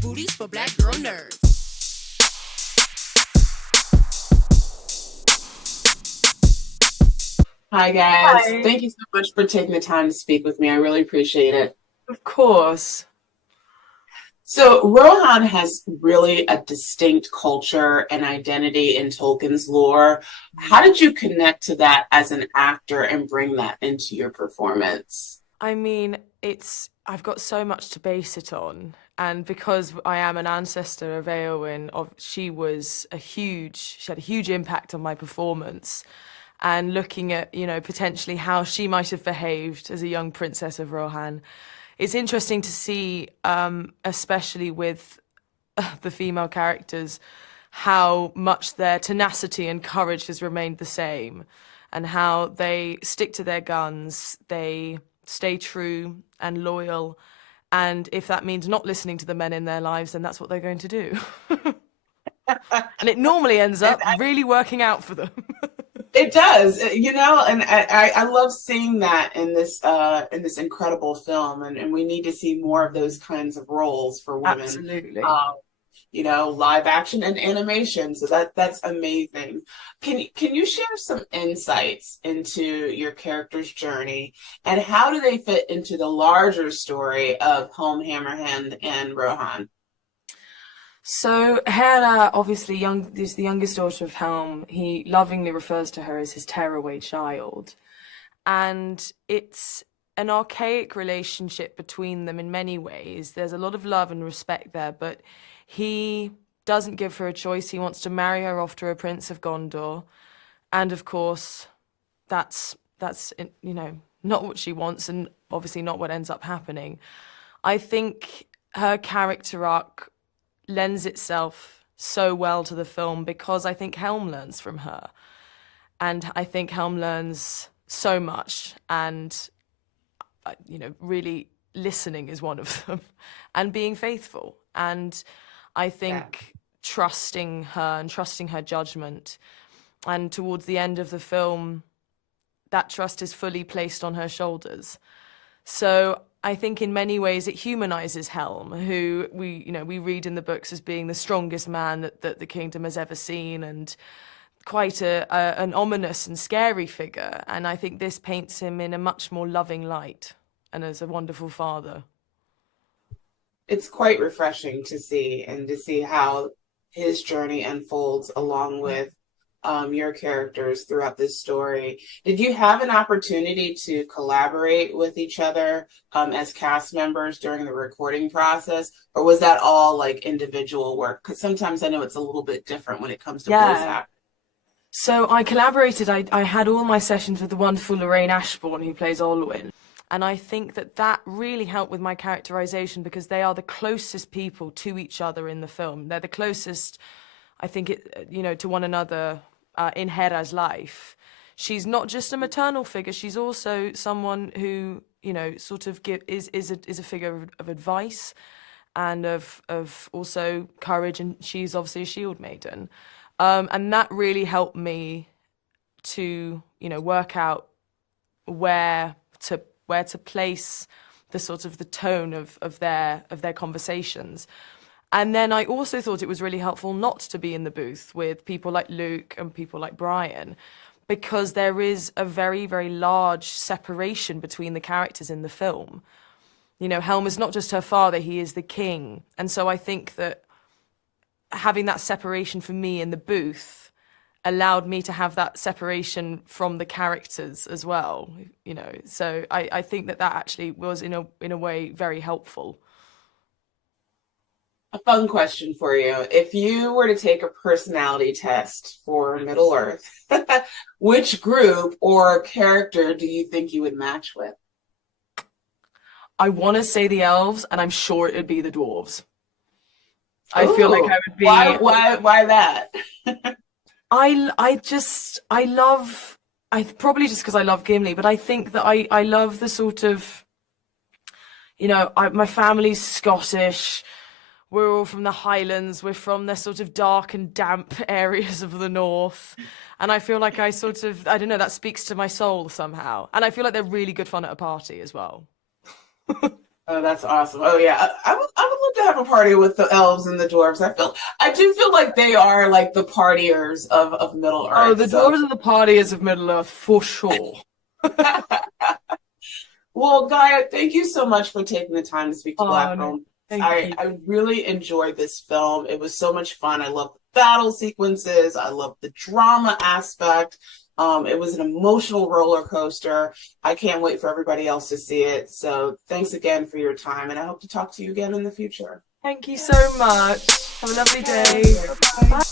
booties for black girl nerds. Hi, guys. Hi, Thank you so much for taking the time to speak with me. I really appreciate it. of course. So, Rohan has really a distinct culture and identity in Tolkien's lore. How did you connect to that as an actor and bring that into your performance? I mean, I've got so much to base it on, and because I am an ancestor of Eowyn, she had a huge impact on my performance. And looking at, potentially how she might have behaved as a young princess of Rohan, it's interesting to see, especially with the female characters, how much their tenacity and courage has remained the same, and how they stick to their guns, they stay true and loyal, and if that means not listening to the men in their lives, then that's what they're going to do. And it normally ends And up really working out for them. it does, and I love seeing that in this incredible film, and we need to see more of those kinds of roles for women. Absolutely. Um, live action and animation. So that's amazing. Can you share some insights into your character's journey and how do they fit into the larger story of Helm Hammerhand and Rohan? So Héra, obviously is the youngest daughter of Helm. He lovingly refers to her as his tearaway child. And it's an archaic relationship between them in many ways. There's a lot of love and respect there, but he doesn't give her a choice. He wants to marry her off to a prince of Gondor. And of course, that's not what she wants, and obviously not what ends up happening. I think her character arc lends itself so well to the film because I think Helm learns from her. And I think Helm learns so much. And, really listening is one of them and being faithful. And I think trusting her and trusting her judgment. And towards the end of the film, that trust is fully placed on her shoulders. So I think in many ways it humanizes Helm, who we read in the books as being the strongest man that the kingdom has ever seen, and quite an ominous and scary figure. And I think this paints him in a much more loving light and as a wonderful father. It's quite refreshing to see and to see how his journey unfolds along with your characters throughout this story. Did you have an opportunity to collaborate with each other as cast members during the recording process, or was that all like individual work? Because sometimes I know it's a little bit different when it comes to voice Yeah. acting. So I collaborated. I had all my sessions with the wonderful Lorraine Ashbourne, who plays Olwyn. And I think that really helped with my characterization because they are the closest people to each other in the film. They're the closest, I think, to one another in Héra's life. She's not just a maternal figure. She's also someone who, sort of is a figure of advice and of also courage. And she's obviously a shield maiden. And that really helped me to, work out where to place the sort of the tone of their conversations. And then I also thought it was really helpful not to be in the booth with people like Luke and people like Brian, because there is a very, very large separation between the characters in the film. Helm is not just her father, he is the king. And so I think that having that separation for me in the booth allowed me to have that separation from the characters as well, So I think that actually was in a way very helpful. A fun question for you. If you were to take a personality test for Middle Earth, which group or character do you think you would match with? I want to say the elves, and I'm sure it'd be the dwarves. I feel like Ooh, I would be. why that? I love. I probably just because I love Gimli, but I think that I love the sort of, my family's Scottish. We're all from the Highlands. We're from the sort of dark and damp areas of the north. And I feel like I don't know, that speaks to my soul somehow. And I feel like they're really good fun at a party as well. Oh, that's awesome. Oh, yeah. I would love to have a party with the elves and the dwarves. I do feel like they are like the partiers of Middle Oh, Earth. the So, dwarves are the partiers of Middle Earth for sure. well, Gaia, thank you so much for taking the time to speak to Oh Black no, Girl. thank you. I really enjoyed this film. It was so much fun. I love the battle sequences. I love the drama aspect. It was an emotional roller coaster. I can't wait for everybody else to see it. So thanks again for your time, and I hope to talk to you again in the future. Thank you so much. Have a lovely day. Bye.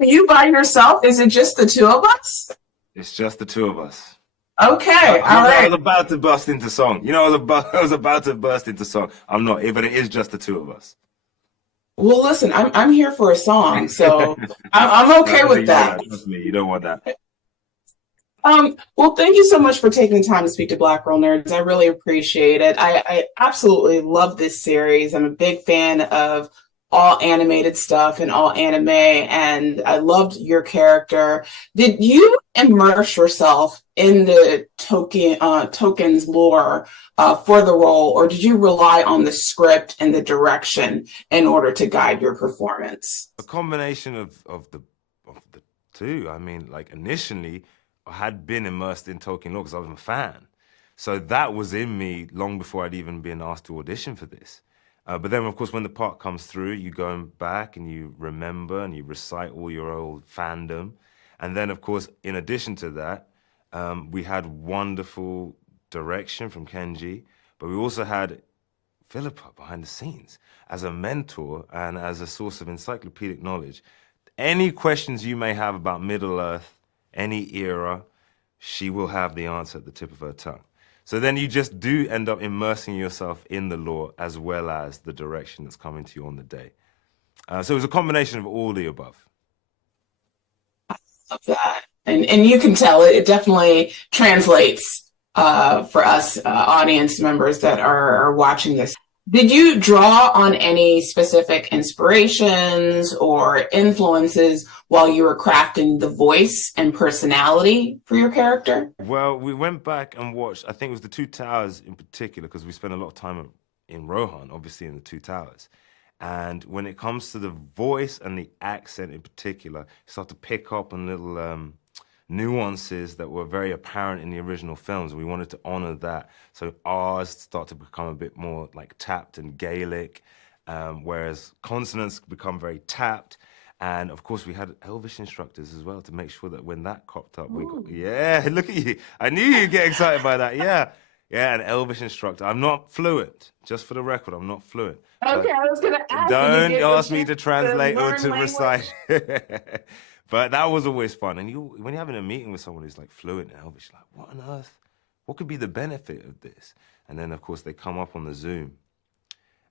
Are you by yourself? Is it just the two of us? It's just the two of us. Okay, all I right. was about to burst into song. You know, I was about to burst into song. I'm not, but it is just the two of us. Well, listen, I'm here for a song, so I'm okay with that. Trust me, you don't want that. Well, thank you so much for taking the time to speak to Black Girl Nerds. I really appreciate it. I absolutely love this series. I'm a big fan of all animated stuff and all anime, and I loved your character. Did you immerse yourself in the Tolkien's lore for the role, or did you rely on the script and the direction in order to guide your performance? A combination of the two. I mean, like initially, I had been immersed in Tolkien lore because I was a fan. So that was in me long before I'd even been asked to audition for this. But then, of course, when the part comes through, you go back and you remember and you recite all your old fandom. And then, of course, in addition to that, we had wonderful direction from Kenji, but we also had Philippa behind the scenes as a mentor and as a source of encyclopedic knowledge. Any questions you may have about Middle Earth, any era, she will have the answer at the tip of her tongue. So then you just do end up immersing yourself in the lore as well as the direction that's coming to you on the day. So it was a combination of all the above. I love that. And you can tell it definitely translates for us audience members that are watching this. Did you draw on any specific inspirations or influences while you were crafting the voice and personality for your character? Well, we went back and watched, I think it was the Two Towers in particular, because we spent a lot of time in Rohan, obviously in the Two Towers. And when it comes to the voice and the accent in particular, you start to pick up on little nuances that were very apparent in the original films. We wanted to honor that. So ours start to become a bit more like tapped and Gaelic, whereas consonants become very tapped. And of course, we had Elvish instructors as well to make sure that when that cropped up, we got, yeah, look at you. I knew you'd get excited by that. Yeah. Yeah, an Elvish instructor. I'm not fluent, just for the record, I'm not fluent. Okay, I was going to ask. Don't ask me to translate or to recite. But that was always fun. And when you're having a meeting with someone who's like fluent in Elvish, like, what on earth? What could be the benefit of this? And then, of course, they come up on the Zoom.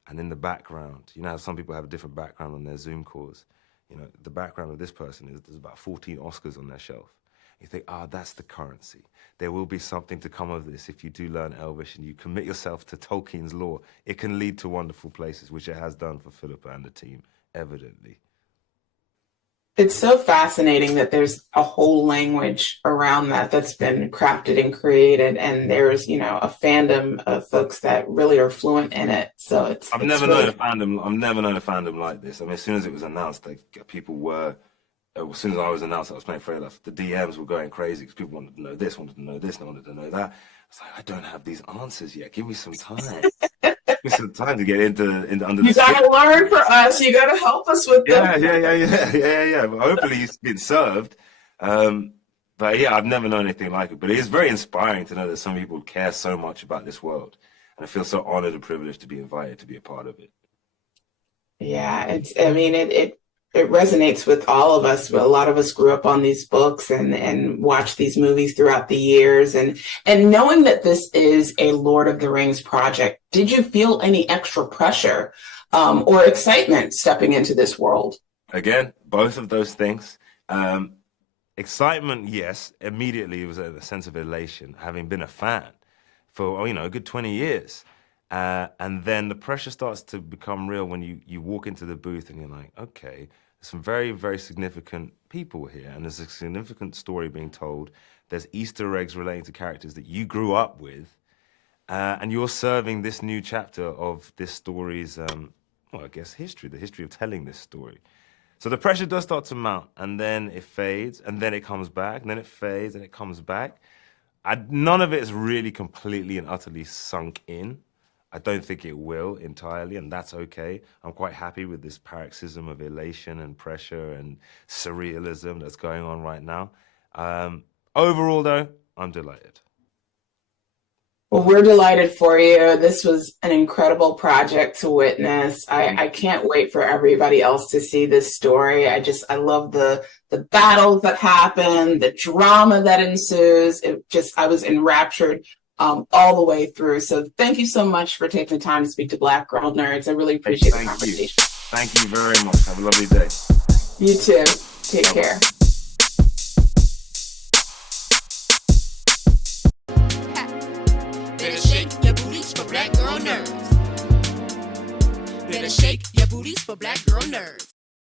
And in the background, you know how some people have a different background on their Zoom calls. You know, the background of this person is there's about 14 Oscars on their shelf. You think, that's the currency. There will be something to come of this if you do learn Elvish and you commit yourself to Tolkien's lore. It can lead to wonderful places, which it has done for Philippa and the team, evidently. It's so fascinating that there's a whole language around that's been crafted and created, and there's, a fandom of folks that really are fluent in it. So I've never known a fandom like this. I mean, as soon as it was announced, people were. As soon as I was announced I was playing Freyla, the DMs were going crazy because people wanted to know this, wanted to know this, and wanted to know that. It's like, I don't have these answers yet. Give me some time. Give me some time to get into under the. You gotta learn for us. You gotta help us with them. Yeah. But hopefully you've been served. But yeah, I've never known anything like it. But it is very inspiring to know that some people care so much about this world, and I feel so honored and privileged to be invited to be a part of it. Yeah, it resonates with all of us. A lot of us grew up on these books and watched these movies throughout the years. And knowing that this is a Lord of the Rings project, did you feel any extra pressure or excitement stepping into this world? Again, both of those things. Excitement, yes. Immediately, it was a sense of elation, having been a fan for, a good 20 years. And then the pressure starts to become real when you walk into the booth and you're like, okay, there's some very, very significant people here, and there's a significant story being told. There's Easter eggs relating to characters that you grew up with, and you're serving this new chapter of this story's, well, I guess history, the history of telling this story. So the pressure does start to mount, and then it fades, and then it comes back, and then it fades, and it comes back. None of it is really completely and utterly sunk in. I don't think it will entirely, and that's okay. I'm quite happy with this paroxysm of elation and pressure and surrealism that's going on right now. Overall, though, I'm delighted. Well, we're delighted for you. This was an incredible project to witness. I can't wait for everybody else to see this story. I love the battles that happen, the drama that ensues. I was enraptured all the way through. So thank you so much for taking the time to speak to Black Girl Nerds. I really appreciate the conversation. Thank you very much. Have a lovely day. You too. Take care. Better shake your booties for Black Girl Nerds. Better shake your booties for Black Girl Nerds.